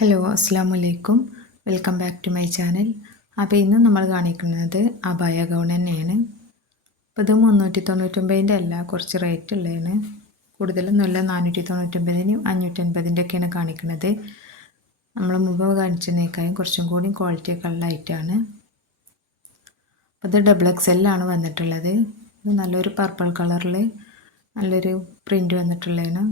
Hello അസ്സാം വലൈക്കും, welcome back to my channel. അപ്പോൾ ഇന്ന് നമ്മൾ കാണിക്കുന്നത് അബായ ഗൗൺ തന്നെയാണ്. അപ്പോൾ ഇത് 399 അല്ല, കുറച്ച് റേറ്റ് ഉള്ളതാണ്. കൂടുതലൊന്നുമല്ല, 499-നും 550-ൻ്റെ ഒക്കെയാണ് കാണിക്കുന്നത്. നമ്മൾ മുമ്പ് കാണിച്ചതിനേക്കാളും കുറച്ചും കൂടി ക്വാളിറ്റി ഒക്കെ ഉള്ള ഐറ്റമാണ്. അപ്പോൾ ഇത് ഡബിൾ XL വന്നിട്ടുള്ളത്. ഇത് നല്ലൊരു പർപ്പിൾ കളറിൽ നല്ലൊരു പ്രിൻ്റ് വന്നിട്ടുള്ളതാണ്.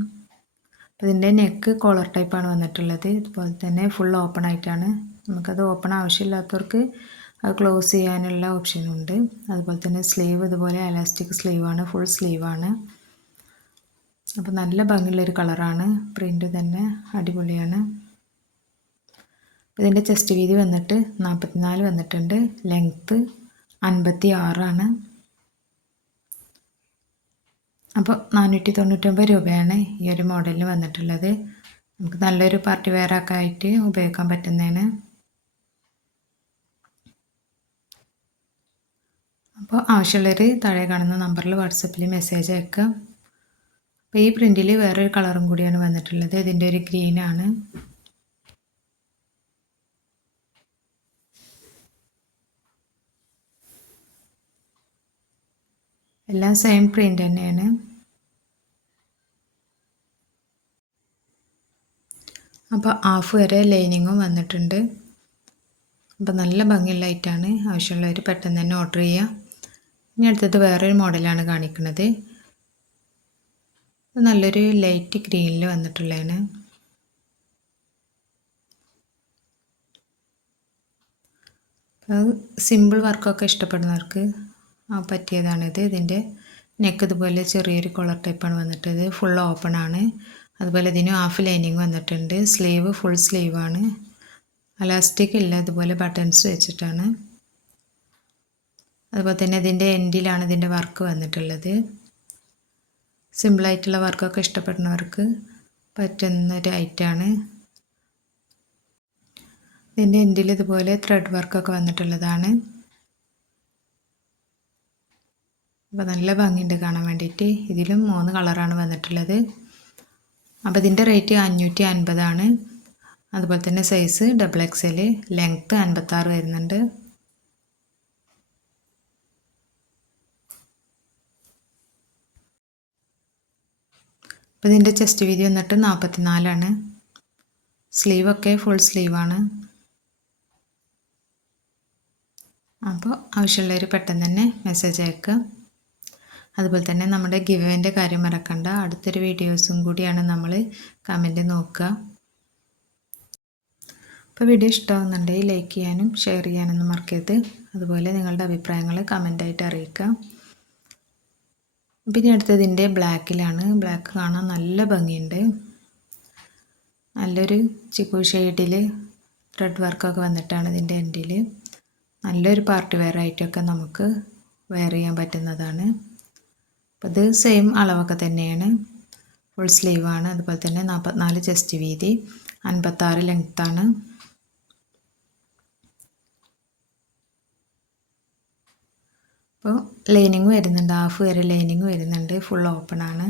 അപ്പോൾ ഇതിൻ്റെ നെക്ക് കോളർ ടൈപ്പാണ് വന്നിട്ടുള്ളത്. ഇതുപോലെ തന്നെ ഫുൾ ഓപ്പൺ ആയിട്ടാണ്. നമുക്കത് ഓപ്പൺ ആവശ്യമില്ലാത്തവർക്ക് അത് ക്ലോസ് ചെയ്യാനുള്ള ഓപ്ഷനുണ്ട്. അതുപോലെ തന്നെ സ്ലീവ് ഇതുപോലെ എലാസ്റ്റിക് സ്ലീവാണ്, ഫുൾ സ്ലീവാണ്. അപ്പോൾ നല്ല ഭംഗിയുള്ളൊരു കളറാണ്. പ്രിൻ്റ് തന്നെ അടിപൊളിയാണ്. ഇതിൻ്റെ ചെസ്റ്റ് വീതി വന്നിട്ട് 44 വന്നിട്ടുണ്ട്. ലെങ്ത്ത് 56 അപ്പോൾ 499 രൂപയാണ് ഈ ഒരു മോഡലിൽ വന്നിട്ടുള്ളത്. നമുക്ക് നല്ലൊരു പാർട്ടി വെയർ ഒക്കെ ആയിട്ട് ഉപയോഗിക്കാൻ പറ്റുന്നതാണ്. അപ്പോൾ ആവശ്യമുള്ളവർ താഴെ കാണുന്ന നമ്പറിൽ വാട്സപ്പിൽ മെസ്സേജ് അയക്കുക. അപ്പോൾ ഈ പ്രിൻറ്റിൽ വേറൊരു കളറും കൂടിയാണ് വന്നിട്ടുള്ളത്. ഇതിൻ്റെ ഒരു ഗ്രീനാണ്. എല്ലാം സെയിം പ്രിൻ്റ് തന്നെയാണ്. അപ്പോൾ ഹാഫ് വരെ ലൈനിങ്ങും വന്നിട്ടുണ്ട്. അപ്പോൾ നല്ല ഭംഗിയുള്ള ഐറ്റാണ്. ആവശ്യമുള്ളവർ പെട്ടെന്ന് തന്നെ ഓർഡർ ചെയ്യുക. ഇനി അടുത്തത് വേറൊരു മോഡലാണ് കാണിക്കുന്നത്. നല്ലൊരു ലൈറ്റ് ഗ്രീനിൽ വന്നിട്ടുള്ളതാണ്. അത് സിമ്പിൾ വർക്കൊക്കെ ഇഷ്ടപ്പെടുന്നവർക്ക് പറ്റിയതാണിത്. ഇതിൻ്റെ നെക്ക് ഇതുപോലെ ചെറിയൊരു കോളർ ടൈപ്പാണ് വന്നിട്ടത്. ഫുൾ ഓപ്പൺ ആണ്. അതുപോലെ ഇതിന് ഹാഫ് ലൈനിങ് വന്നിട്ടുണ്ട്. സ്ലീവ് ഫുൾ സ്ലീവാണ്. അലാസ്റ്റിക് ഇല്ല, അതുപോലെ ബട്ടൺസ് വെച്ചിട്ടാണ്. അതുപോലെ തന്നെ ഇതിൻ്റെ എൻഡിലാണ് ഇതിൻ്റെ വർക്ക് വന്നിട്ടുള്ളത്. സിമ്പിളായിട്ടുള്ള വർക്കൊക്കെ ഇഷ്ടപ്പെടുന്നവർക്ക് പറ്റുന്നൊരു ഐറ്റാണ്. ഇതിൻ്റെ എൻഡിൽ ഇതുപോലെ ത്രെഡ് വർക്കൊക്കെ വന്നിട്ടുള്ളതാണ്. അപ്പോൾ നല്ല ഭംഗിയുണ്ട് കാണാൻ വേണ്ടിയിട്ട്. ഇതിലും 3 കളറാണ് വന്നിട്ടുള്ളത്. അപ്പോൾ ഇതിൻ്റെ റേറ്റ് 550 അതുപോലെ തന്നെ സൈസ് ഡബിൾ XL, ലെങ്ത്ത് 56 വരുന്നുണ്ട്. അപ്പോൾ ഇതിൻ്റെ ചെസ്റ്റ് വീതി വന്നിട്ട് 44. സ്ലീവൊക്കെ ഫുൾ സ്ലീവാണ്. അപ്പോൾ ആവശ്യമുള്ളവർ പെട്ടെന്ന് തന്നെ മെസ്സേജ് അയക്കുക. അതുപോലെ തന്നെ നമ്മുടെ ഗിവ്അവേൻ്റെ കാര്യം മറക്കണ്ട. അടുത്തൊരു വീഡിയോസും കൂടിയാണ് നമ്മൾ കമൻറ്റ് നോക്കുക. അപ്പോൾ വീഡിയോ ഇഷ്ടമാകുന്നുണ്ടെങ്കിൽ ലൈക്ക് ചെയ്യാനും ഷെയർ ചെയ്യാനൊന്നും മറക്കരുത്. അതുപോലെ നിങ്ങളുടെ അഭിപ്രായങ്ങൾ കമൻ്റായിട്ട് അറിയിക്കുക. പിന്നെ അടുത്തതിൻ്റെ ബ്ലാക്കിലാണ്. ബ്ലാക്ക് കാണാൻ നല്ല ഭംഗിയുണ്ട്. നല്ലൊരു ചിക്കു ഷെയ്ഡിൽ ത്രെഡ് വർക്കൊക്കെ വന്നിട്ടാണ് ഇതിൻ്റെ എൻഡിൽ. നല്ലൊരു പാർട്ടി വെയർ ആയിട്ടൊക്കെ നമുക്ക് വെയർ ചെയ്യാൻ പറ്റുന്നതാണ്. അപ്പോൾ ഇത് സെയിം അളവൊക്കെ തന്നെയാണ്. ഫുൾ സ്ലീവാണ്. അതുപോലെ തന്നെ 44 ചെസ്റ്റ് വീതി, 56 ലെങ്ത്താണ്. അപ്പോൾ ലൈനിങ് വരുന്നുണ്ട്. ഹാഫ് വരെ ലൈനിങ് വരുന്നുണ്ട്. ഫുൾ ഓപ്പൺ ആണ്.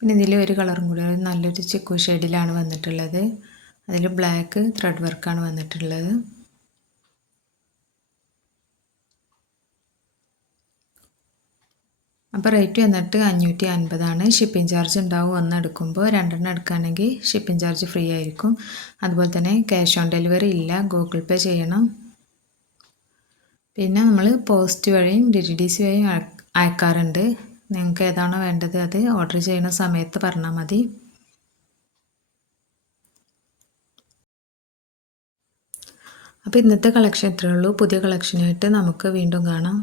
പിന്നെ ഇതിൽ ഒരു കളറും കൂടി നല്ലൊരു ചിക്കു ഷെയ്ഡിലാണ് വന്നിട്ടുള്ളത്. അതിൽ ബ്ലാക്ക് ത്രെഡ് വർക്കാണ് വന്നിട്ടുള്ളത്. അപ്പോൾ റേറ്റ് വന്നിട്ട് 550. ഷിപ്പിംഗ് ചാർജ് ഉണ്ടാവും. 1 എടുക്കുമ്പോൾ. 2 എടുക്കുകയാണെങ്കിൽ ഷിപ്പിംഗ് ചാർജ് ഫ്രീ ആയിരിക്കും. അതുപോലെ തന്നെ ക്യാഷ് ഓൺ ഡെലിവറി ഇല്ല, ഗൂഗിൾ പേ ചെയ്യണം. പിന്നെ നമ്മൾ പോസ്റ്റ് വഴിയും DTDC വഴിയും അയക്കാറുണ്ട്. നിങ്ങൾക്ക് ഏതാണോ വേണ്ടത് അത് ഓർഡർ ചെയ്യുന്ന സമയത്ത് പറഞ്ഞാൽ മതി. അപ്പോൾ ഇന്നത്തെ കളക്ഷൻ ഇത്രയേ ഉള്ളൂ. പുതിയ കളക്ഷനായിട്ട് നമുക്ക് വീണ്ടും കാണാം.